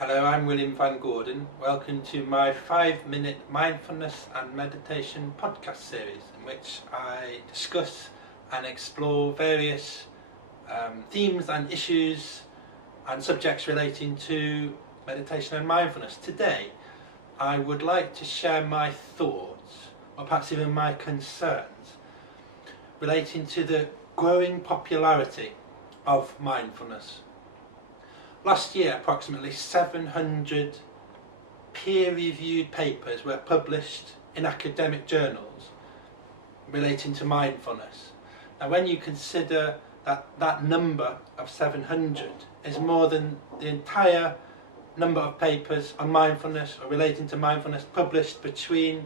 Hello, I'm William Van Gordon. Welcome to my 5-minute mindfulness and meditation podcast series in which I discuss and explore various themes and issues and subjects relating to meditation and mindfulness. Today, I would like to share my thoughts, or perhaps even my concerns, relating to the growing popularity of mindfulness. Last year, approximately 700 peer-reviewed papers were published in academic journals relating to mindfulness. Now, when you consider that number of 700 is more than the entire number of papers on mindfulness or relating to mindfulness published between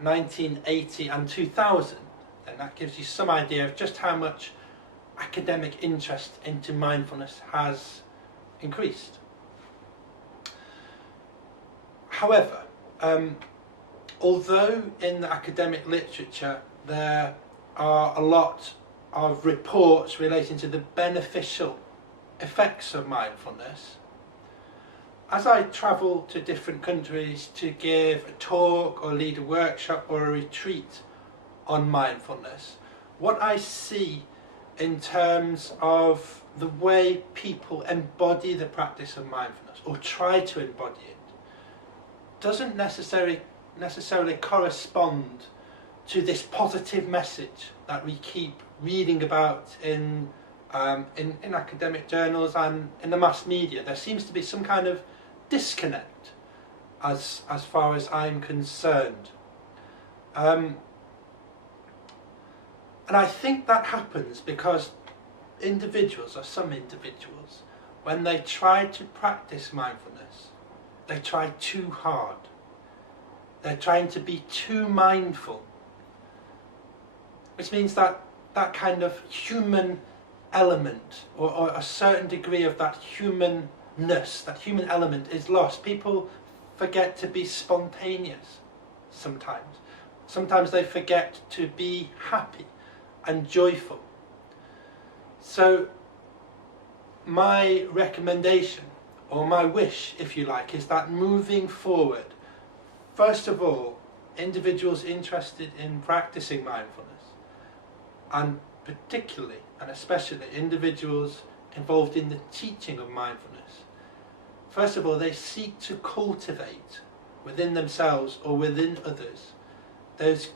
1980 and 2000, then that gives you some idea of just how much academic interest into mindfulness has increased. However, although in the academic literature there are a lot of reports relating to the beneficial effects of mindfulness, as I travel to different countries to give a talk or lead a workshop or a retreat on mindfulness, what I see in terms of the way people embody the practice of mindfulness or try to embody it doesn't necessarily correspond to this positive message that we keep reading about in academic journals and in the mass media. There seems to be some kind of disconnect as far as I'm concerned. And I think that happens because some individuals, when they try to practice mindfulness, they try too hard. They're trying to be too mindful, which means that kind of human element or a certain degree of that humanness, that human element is lost. People forget to be spontaneous sometimes. Sometimes they forget to be happy and joyful. So my recommendation, or my wish if you like, is that moving forward, first of all, individuals interested in practicing mindfulness, and particularly and especially individuals involved in the teaching of mindfulness, first of all, they seek to cultivate within themselves or within others those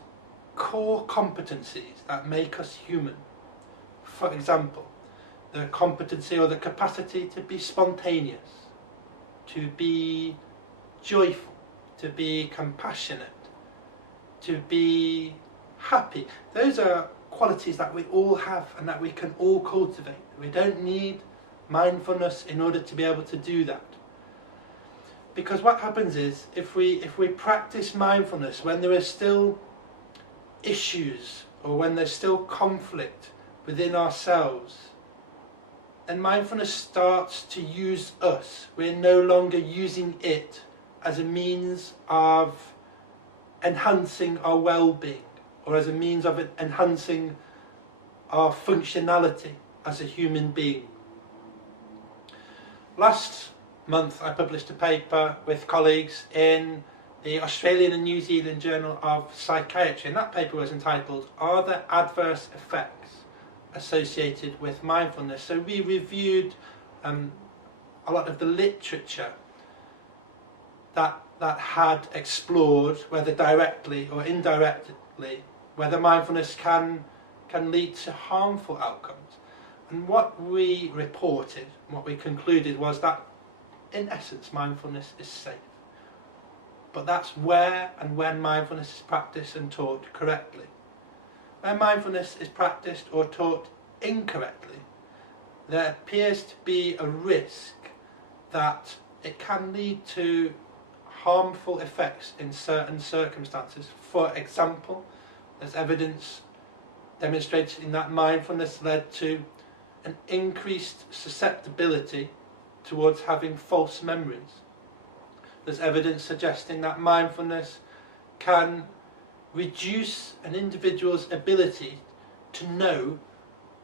core competencies that make us human. For example, the competency or the capacity to be spontaneous, to be joyful, to be compassionate, to be happy. Those are qualities that we all have and that we can all cultivate. We don't need mindfulness in order to be able to do that. Because what happens is, if we practice mindfulness when there are still issues or when there's still conflict within ourselves, and mindfulness starts to use us. We're no longer using it as a means of enhancing our well-being or as a means of enhancing our functionality as a human being. Last month I published a paper with colleagues in the Australian and New Zealand Journal of Psychiatry, and that paper was entitled "Are There Adverse Effects Associated with Mindfulness?" So we reviewed a lot of the literature that had explored, whether directly or indirectly, whether mindfulness can lead to harmful outcomes. And what we reported, what we concluded, was that in essence mindfulness is safe. But that's where and when mindfulness is practiced and taught correctly. Where mindfulness is practiced or taught incorrectly, there appears to be a risk that it can lead to harmful effects in certain circumstances. For example, there's evidence demonstrating that mindfulness led to an increased susceptibility towards having false memories. There's evidence suggesting that mindfulness can reduce an individual's ability to know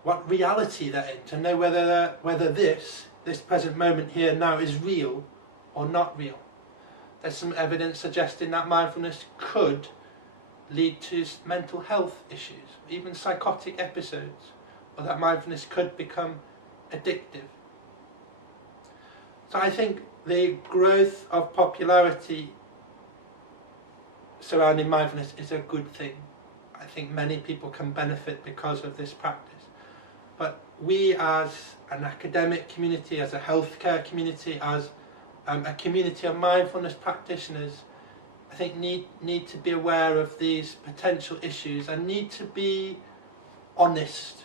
what reality they're in, to know whether this present moment here now is real or not real. There's some evidence suggesting that mindfulness could lead to mental health issues, even psychotic episodes, or that mindfulness could become addictive. So I think the growth of popularity surrounding mindfulness is a good thing. I think many people can benefit because of this practice. But we as an academic community, as a healthcare community, as a community of mindfulness practitioners, I think need to be aware of these potential issues and need to be honest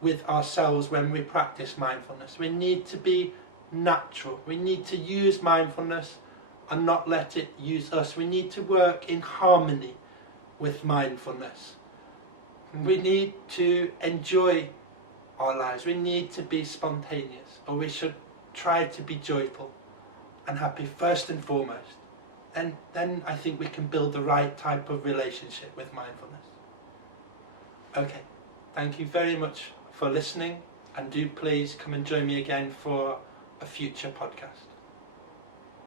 with ourselves when we practice mindfulness. We need to be natural. We need to use mindfulness and not let it use us. We need to work in harmony with mindfulness. We need to enjoy our lives. We need to be spontaneous, or we should try to be joyful and happy first and foremost. And then I think we can build the right type of relationship with mindfulness. Okay, thank you very much for listening, and do please come and join me again for a future podcast.